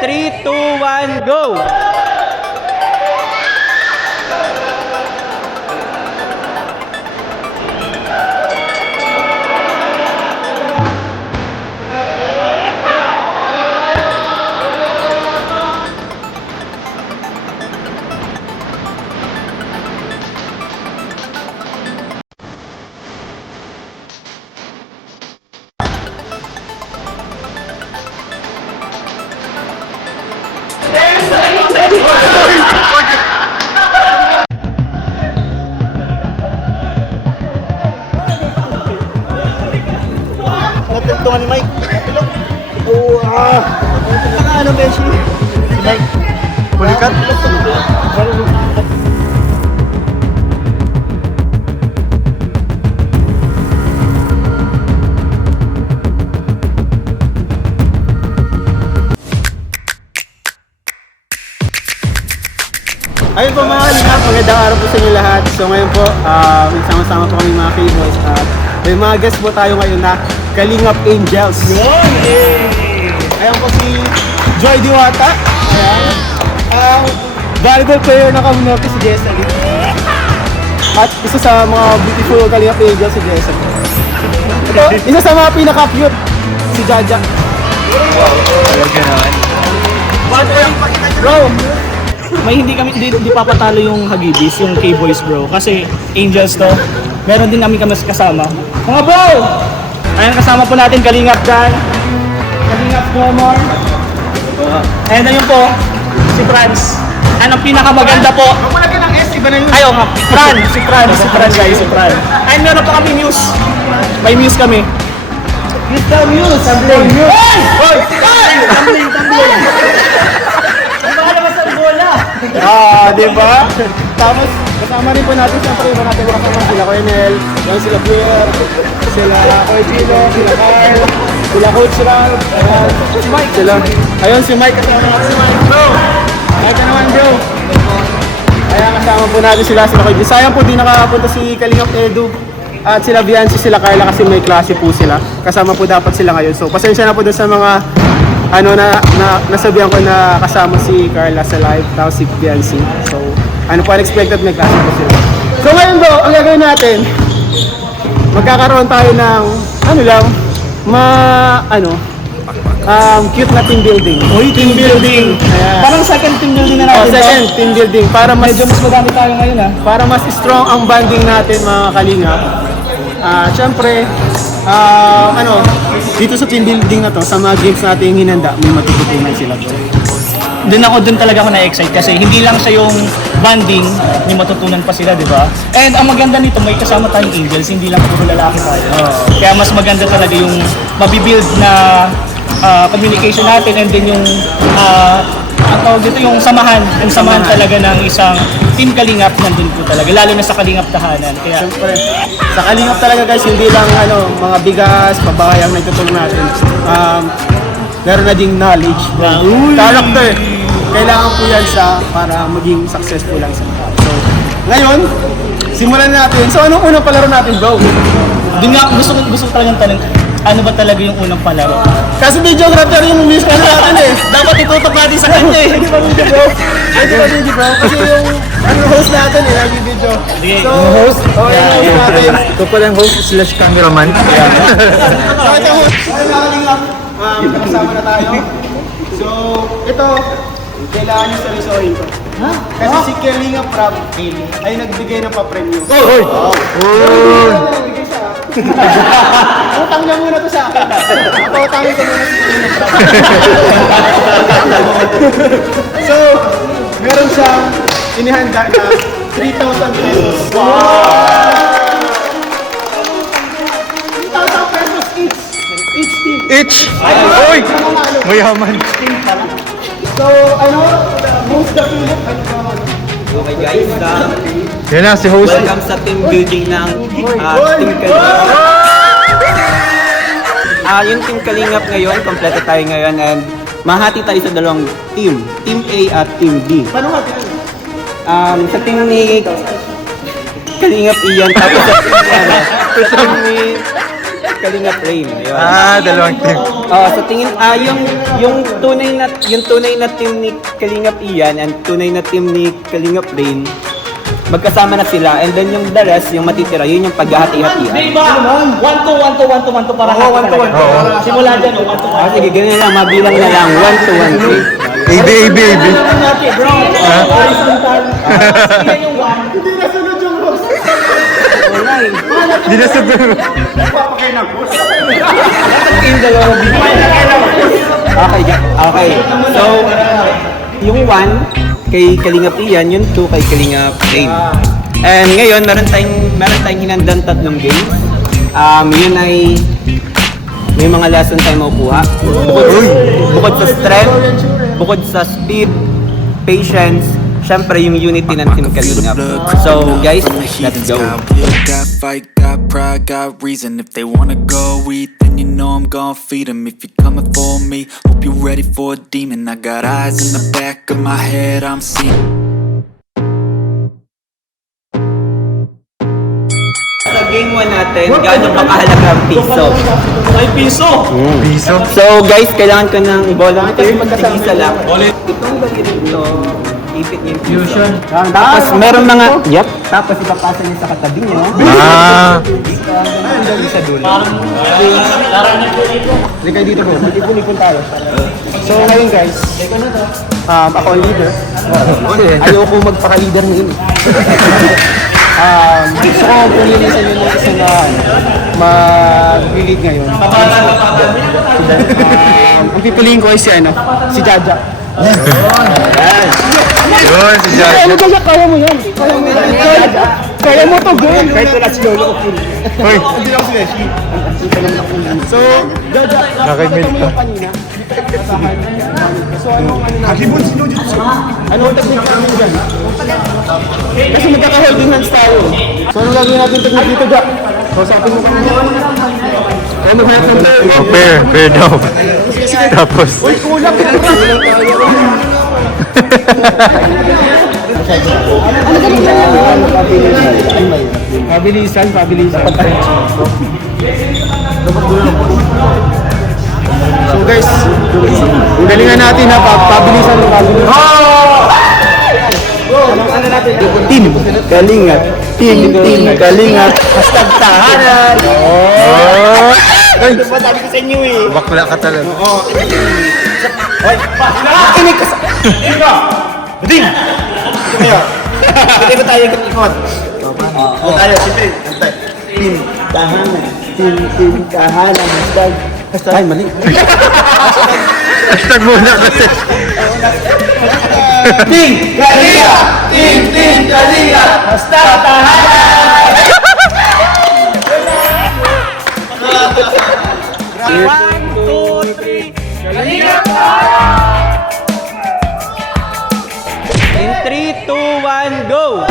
3, 2, 1, go! Natentungan ni Mike. Ano, Beshi? Si Mike. Pulikat? Ayun po mga kalingap, magandang araw po sa inyo lahat. So ngayon po, sama-sama po kami mga K-Boys at may mga guest po tayo ngayon na Kalingap Angels. Ayan po si Joy Diwata. Ayan. Ang volleyball player na Kamunoki si Jessa. At isa sa mga beautiful Kalingap Angels si Jessa. Ito, isa sa mga pinaka-cute si Jaja. Wow, talaga naman. Bro, May hindi papatalo yung Hagibis, yung K-Boys bro. Kasi Angels to. Meron din kami kasama. Mga bro! Ayan, kasama po natin Kalingap Dan. Kalingap Gomor. Ayan na yun po, si Franz. Ang pinakamaganda po. Huwag mo lagyan ng S, iba na yun. Ayaw nga, si Franz guys, si Franz. Ayun, meron pa kami news. May news kami. It's the news! Tumbling! Hoy! Tumbling! di ba? Tapos, kasama rin po natin, siyempre, iba natin kasama sila Cornel, yan sila Pierre, sila Koy Gino, sila Kyle, sila Coach Ralph, ayan, si Mike sila. Ayun, si Mike, kasama natin si Mike, bro! Mike ka naman, bro! Ayan, kasama po natin sila Koy Gino. Sayang po, di nakakapunta si Kalingap Edu. At sila Bianci, sila Carla kasi may klase po sila. Kasama po dapat sila ngayon. So, pasensya na po dun sa mga nasabihan ko na kasama si Carla sa live, tapos si Bianci. So, unexpected may klase po sila. So, ngayon bro, ang gagawin natin, magkakaroon tayo ng, cute na team building. Uy, team building. Ayan. Parang second team building na natin. Second team building. Para Medyo mas madami tayo ngayon ha. para mas strong ang bonding natin mga Kalingap. Siyempre, dito sa team building na to, sa mga games natin hinanda, may matututunan sila bro. Doon talaga ako na-excite kasi hindi lang sa yung banding, may matutunan pa sila, di ba? And ang maganda nito, may kasama tayong Angels, hindi lang puro lalaki tayo. Kaya mas maganda talaga yung mabibuild na communication natin and then yung ang tawag dito yung samahan talaga ng isang team Kalingap nandun po talaga, lalo na sa Kalingap tahanan. Kaya Siyempre, sa Kalingap talaga guys, hindi lang mga bigas, pabahay ang nagtutulong natin. Meron na ding knowledge, character. Kailangan po yan para maging successful lang sa mga. So, ngayon, simulan natin. So, anong unang palaro natin, bro? din nga, gusto ko talagang tanong, ano ba talaga yung unang palaro? Kasi videographer yung miss ka natin eh. Dapat itutok natin sa kanya eh. Hindi ba video, bro? Hindi ba video, bro? Kasi yung host natin eh, lagi video. So, yung host natin. Ito pala yung host / cameraman. So, ito host. Kasama na tayo. So, ito, kailangan nyo seryosohin ko. Kasi si Kalingap Rob ay nagbigay ng pa-premyo. Nagbigay siya. Utang niya muna to sa akin. Utangin ko muna si Kalingap Rob. So, meron siyang inihanda na 3,000 pesos. Wow! 3,000 pesos each. Each team. Uy! Mayaman. So, host the Philip at Okay guys, Yan na, si host. welcome sa team building ng Team Kalingap. Yung Team Kalingap ngayon, kompleto tayo ngayon and mahati tayo sa dalawang team. Team A at Team B. paano nga pinag- Sa team ni Kalingap Ian, tapos sa team ni Kalingap Rain. Ayun. Dalawang team. Sa tingin yung tunay na team ni Kalingap Ian and tunay na team ni Kalingap Rain, magkasama na sila, and then yung the rest, yung matitira, yun yung paghahati-hatian. Di ba? 1-2, 1-2, 1-2, 1-2 para hati talaga. Simula dyan, 1-2. Sige, ganyan lang, mabilang na lang, 1 to 1, 3. AB. Bro, horizontal. Yan yung 1. Hindi nasunod yung host. Wala eh. Di na siguro. Okay. So, yung 1 kay Kalingap Ian, yung 2 kay Kalingap Rain. And ngayon, meron tayong hinandang tatlong games. Yun ay may mga lesson tayo makukuha. Bukod sa strength, bukod sa speed, patience, syempre yung unity ng Team Kalingap. So guys, let's go. Got fight, got pride, got reason. If they wanna go eat, then you know I'm gon' feed them. If you're coming for me, hope you're ready for a demon. I got eyes in the back of my head, I'm seeing. Sa game 1 natin, gaano ba kahalaga ang piso? Ay, piso! Piso. So guys, kailangan ko ng volunteer, mag-isa lang. Itong balik dito, ipit niyo yung piso. Tapos meron mga, tapos ipapasa niyo sa katabi niyo. Dali sa dulo. Hindi kayo dito bro, mag-ipon-ipon tayo. So ngayon guys, ako ang leader. Ayoko magpaka-leader ngayon. Gusto ko pumilisan yun ng isa na mag-lead ngayon. Ang pipiliin ko ay si Jaja. Yun, si Jaja. Jaja, kaya mo yan. Kaya mo to, girl. Kahit wala si Lolo ko. Hoy, Hindi lang si Leslie. So, Jaja, nakimil mo ka. yung kanina. So, anong technique namin dyan? Kasi magkaka-holding hands tayo. So, anong gagawin natin technique dito, Jack? Kausapin mo kanina. Ano hanap ng tayo? Fair daw. Tapos, Uy, kulang! Pabilisan. So guys, galingan natin na pabilisan. Team Kalingap. Team Kalingap. Hashtag tahanan. Madami ko sa inyo eh. bakla ka talaga. Makinig ka sa... Bading! Hindi ba tayo ikot? Tayo, siyempre. Team tahanan. Team tahanan. Hashtag... Ay, mali. Hashtag muna kasi. Team Kalingap! Team Kalingap! Hashtag tahanan! 1, 2, 3, Kalingap! In 3, 2, 1, go!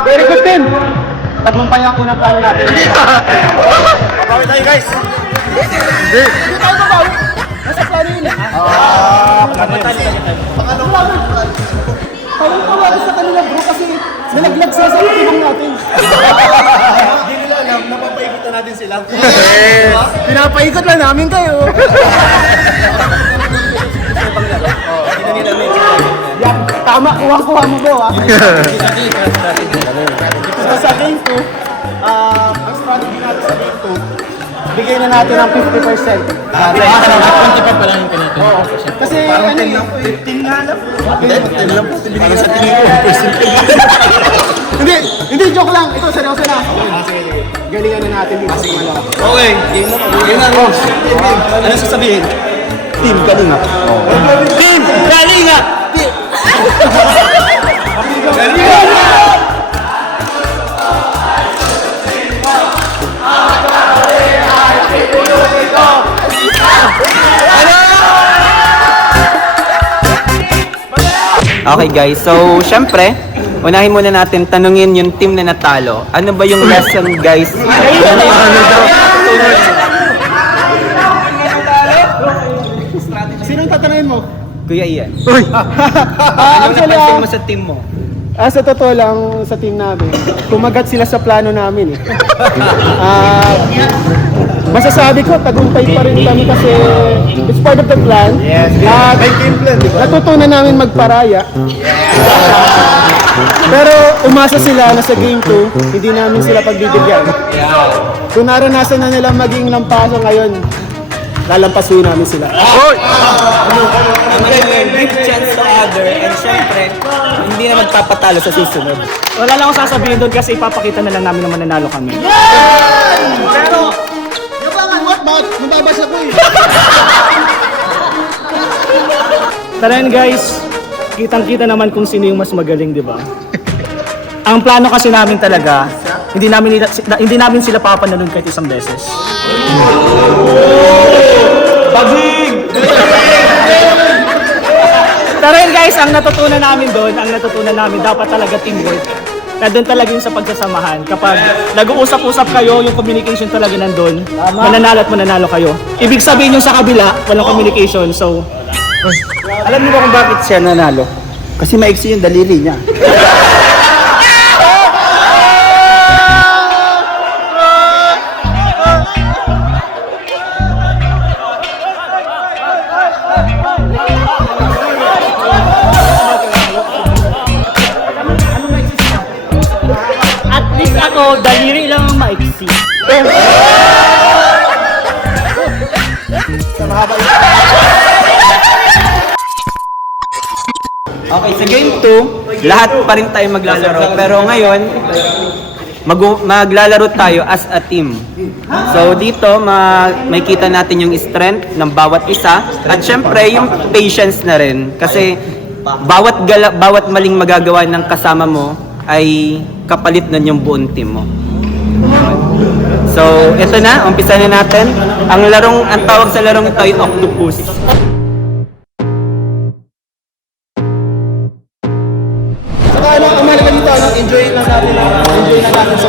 Very good din! Tatlong payang ko ng plano natin. Bawi tayo guys! Hindi tayo babawi! Nasa plano yun eh. Parang tawag sa kanila bro kasi nalaglag sila sa tibong natin. Hindi nila alam, napapaikutan natin sila. Pinapaikot lang namin kayo. Yan, tama, kuha mo bro ah. So sa game 2, ang strategy natin sa game 2, bigay na natin ng 50%. 20 pa pala yung kanito. Oo. Kasi ano yun? 15 nga lang. 10 lang po. Para sa tingin ko, Hindi, joke lang. Ito, seryoso na. Galingan na natin dito sa mga. Okay, game na. Ano sasabihin? Team Kalingap. Team Kalinga! Okay guys, so syempre, unahin muna natin tanungin yung team na natalo. Ano ba yung lesson guys? Sinong tatanungin mo? Kuya Ian. Anong Actually, napansin mo sa team mo? sa totoo lang sa team namin, kumagat sila sa plano namin eh. Masasabi ko, tagumpay pa rin kami kasi it's part of the plan. Yes, At may game plan, di ba? natutunan namin magparaya. Pero umasa sila na sa game 2, hindi namin sila pagbibigyan. Kung naranasan na nila maging lampaso ngayon, lalampasuin namin sila. Give chance to other and syempre, hindi na magpapatalo sa susunod. Wala lang akong sasabihin doon kasi ipapakita na lang namin na mananalo kami. Pero, bakit? Mababasa ko eh. Tara yun guys, kitang-kita naman kung sino yung mas magaling, di ba? Ang plano kasi namin talaga, hindi namin sila papananon kahit isang beses. Baging! Tara yun guys, ang natutunan namin dapat talaga teamwork. Na doon talaga yung sa pagsasamahan. Kapag nag-uusap-usap kayo, yung communication talaga nandun, mananalo at mananalo kayo. Ibig sabihin yung sa kabila, walang communication. So, Alam niyo ba kung bakit siya nanalo? Kasi maiksi yung dalili niya. at least ako, daliri lang ang maiksi. Okay, sa game 2, lahat pa rin tayo maglalaro. Pero ngayon, maglalaro tayo as a team. So dito, makikita natin yung strength ng bawat isa. At syempre, yung patience na rin. Kasi bawat maling magagawa ng kasama mo ay kapalit nun yung buong team mo. So, ito na, umpisa na natin. Ang tawag sa larong ito ay Octopus. Saka ang mahalaga dito, enjoy lang natin sa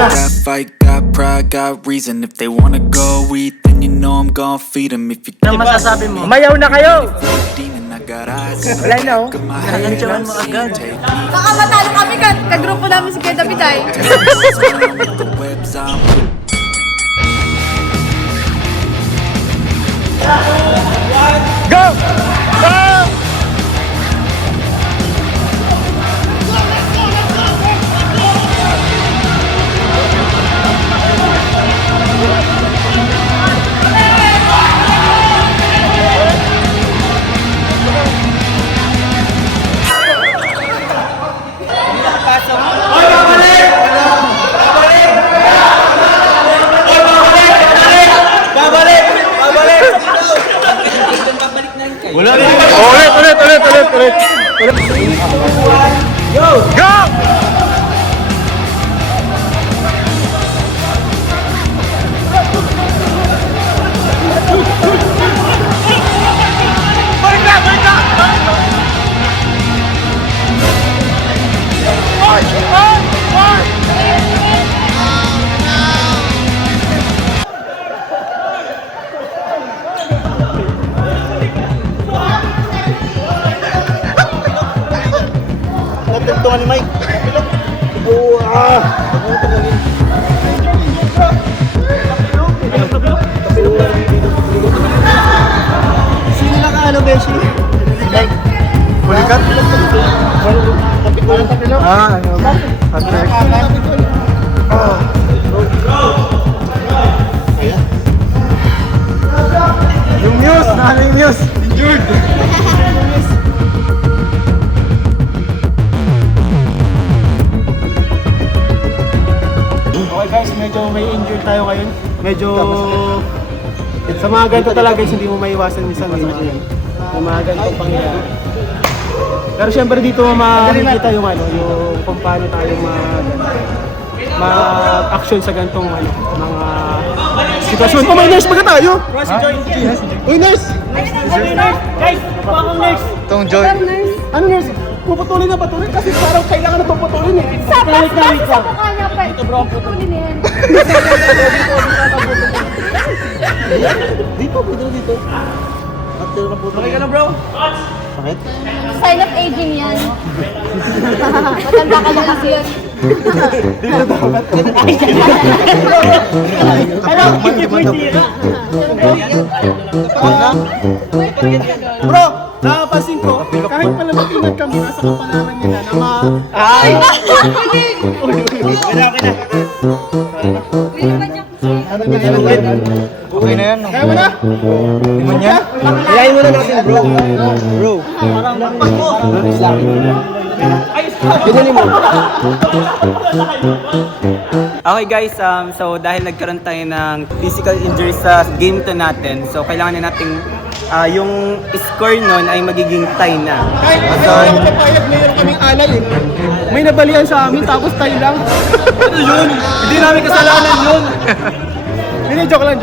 Got fight, got pride, got reason. If they wanna go eat, then you know I'm gonna feed them. If you come masasabi mo? Mayaw na kayo! Demon, I got eyes in the Wala na, oh. back of my head. mo agad. Take me Baka matalo kami kagrupo namin si Kuya David ay. down with the webs I'm Ulit. Go! Natuntungan ni Mike. Sino na ka ano, Beshi? Mike. Bulikat? Kapikulan ka nila. Ano? Patrick. Yung news! Nana yung news! Injured! Okay guys, medyo may injured tayo ngayon. Medyo Sa mga ganito talaga guys, hindi mo maiwasan minsan yung mga ganitong pangyayari. Pero syempre dito makikita yung yung kung paano tayo mag-action sa ganitong mga sitwasyon. Oh, may nurse pa tayo! Uy, nurse! Guys, pakong next! Itong Joy. Ano nurse? Puputulin na patuloy kasi parang kailangan na itong putulin eh. Sa mukha niya pa. Ito bro, putulin yan. Dito. Okay ka na bro? Sign of aging yan. Matanda ka na kasi yan. Bro, nakapansin ko, kahit pala mag-ingat kami, nasa kapalaran nila na Ay! Okay na yan. Kaya mo na? Naman yan. Ilayin mo na natin, bro. Bro. Pinuli mo. Okay guys, so dahil nagkaroon tayo ng physical injury sa game to natin, so kailangan na nating yung score nun ay magiging tie na. Kahit ayaw ko papayag, mayroon kaming alay eh. May nabalian sa amin, tapos tayo lang. Ano yun? Hindi namin kasalanan yun. Hindi, joke lang.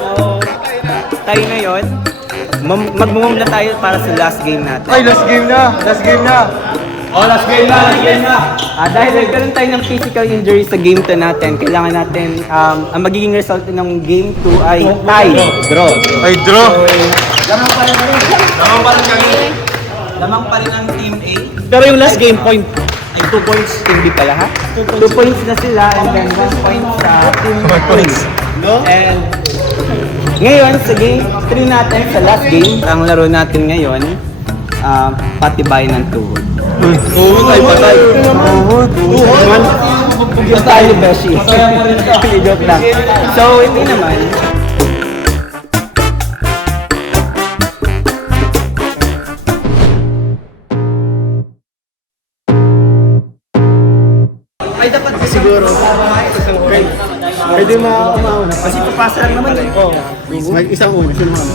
So, tie na yun. Mag-move na tayo para sa last game natin. Ay, last game na. Oh, last game na. Dahil nagkaroon tayo ng physical injury sa game 2 natin, kailangan natin, ang magiging result ng game 2 ay tie, draw. Ay, draw. Lamang pa rin ang team A. Pero yung last game point, Ay, 2 points team B pala ha? 2 points na sila and then 1 point sa team A. And ngayon, sa game 3 natin, sa last game, ang laro natin ngayon, patibay ng tuhod. Patay. Patay ni Beshi. Joke lang. So, hindi naman. Siguro. Pwede mauna. Kasi papasa lang naman eh. Oo. May isang una. Sino mauna?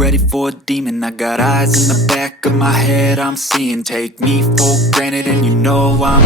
Ready for a demon, I got eyes in the back of my head, I'm seeing. Take me for granted and you know I'm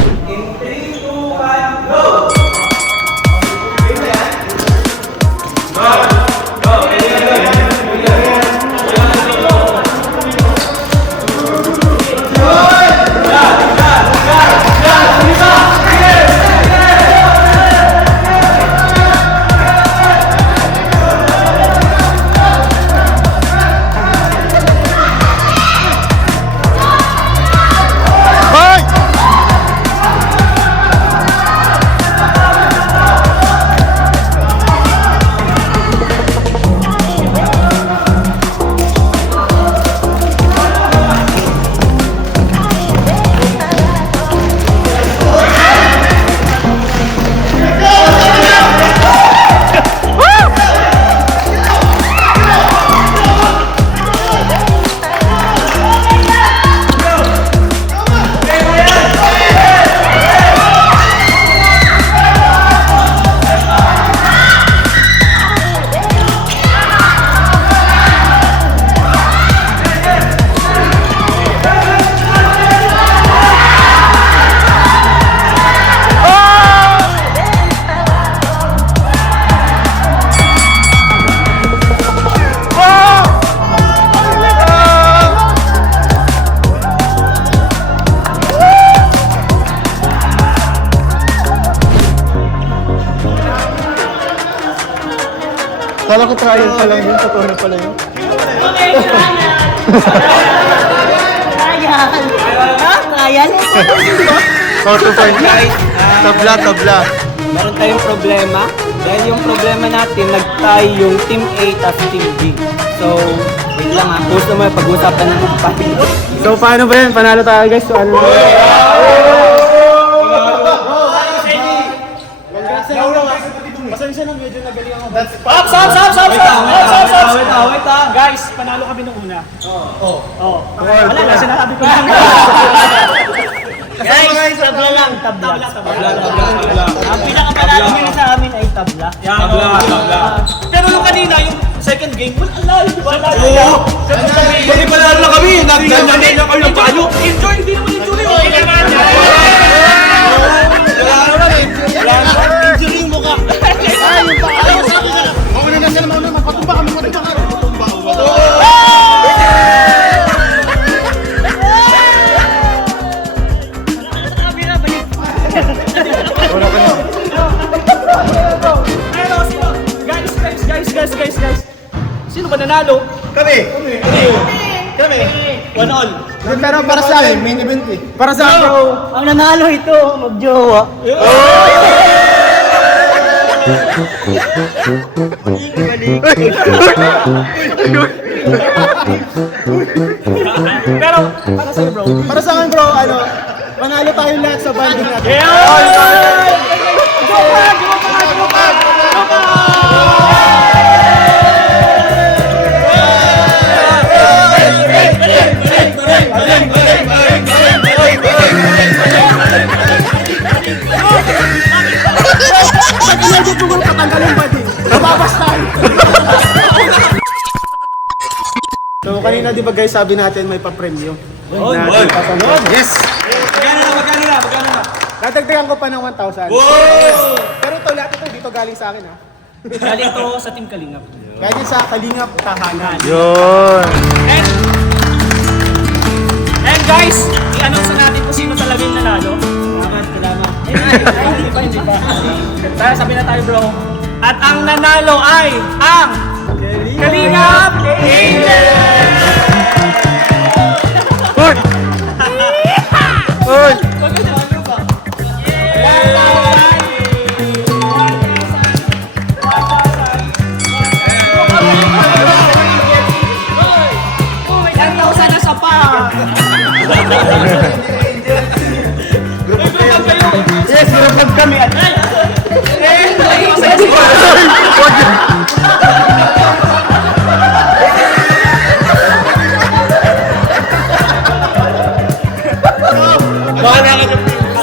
Kala ko trial pa lang yun. Totoo na pala yun. Trial? 4 points. Tabla. Meron tayong problema. Dahil yung problema natin, nag-tie yung team A at team B. So, wait lang ha. Gusto mo pag-usapan ng pati. So, paano ba yan? Panalo tayo guys. So, ano Pasensya na, medyo nagaling ako. Wait. Guys, panalo kami nung una. Oo. Wala na, sinasabi ko lang. Guys, guys, tabla lang, tabla. Ang pinakamalala nyo sa amin ay tabla. Pero yung kanina, yung second game, wala, di ba? Hindi pala na kami. Nagdadali na kayo ng paano. Enjoy, hindi naman enjoy. Injury mo ka. Mauna na sila, mauna. Magpatumba kami, matumba kami. Pero, sino? Guys. Sino ba nanalo? Kami. Kami. 1-all. Pero para sa akin, main event eh. Para sa akin, bro. Ang nanalo ito, magjowa. Pero, para sa'yo bro. Para sa akin, bro, panalo tayo lahat sa banding natin. So kanina di ba guys sabi natin may pa-premyo. Yes! Magkano na? Dadagdagan ko pa ng 1,000. Pero ito lahat ito dito galing sa akin ha. Galing to sa Team Kalingap. Galing sa Kalingap Tahanan. Yun. And guys, i-announce na natin kung sino talaga yung nanalo. Salamat. Hindi pa. Tara, sabi na tayo bro. At ang nanalo ay ang Kalingap Angel! Uy! Yes, group kami.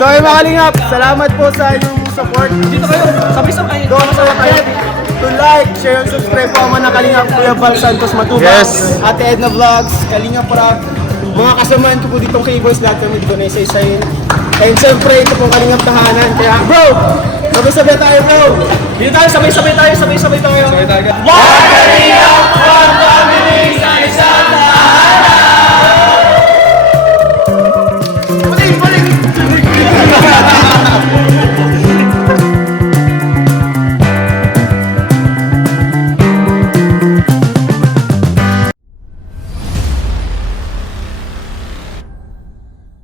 So ay mga Kalingap, salamat po sa inyong support. Dito kayo, sabay-sabay. Doon sa kayo to like, share, and subscribe po ang mga Kalingap Kuya Val Santos Matubang, Yes. Ate Edna Vlogs, Kalingap Rock, mga kasamaan ko po ditong K-Boys, lahat kami dito na isa-isahin. And siyempre, ito pong Kalingap Tahanan. Kaya bro, sabay-sabay tayo bro. Dito tayo, sabay-sabay tayo. Sabay tayo. One Kalingap, one family, sa isang tahanan.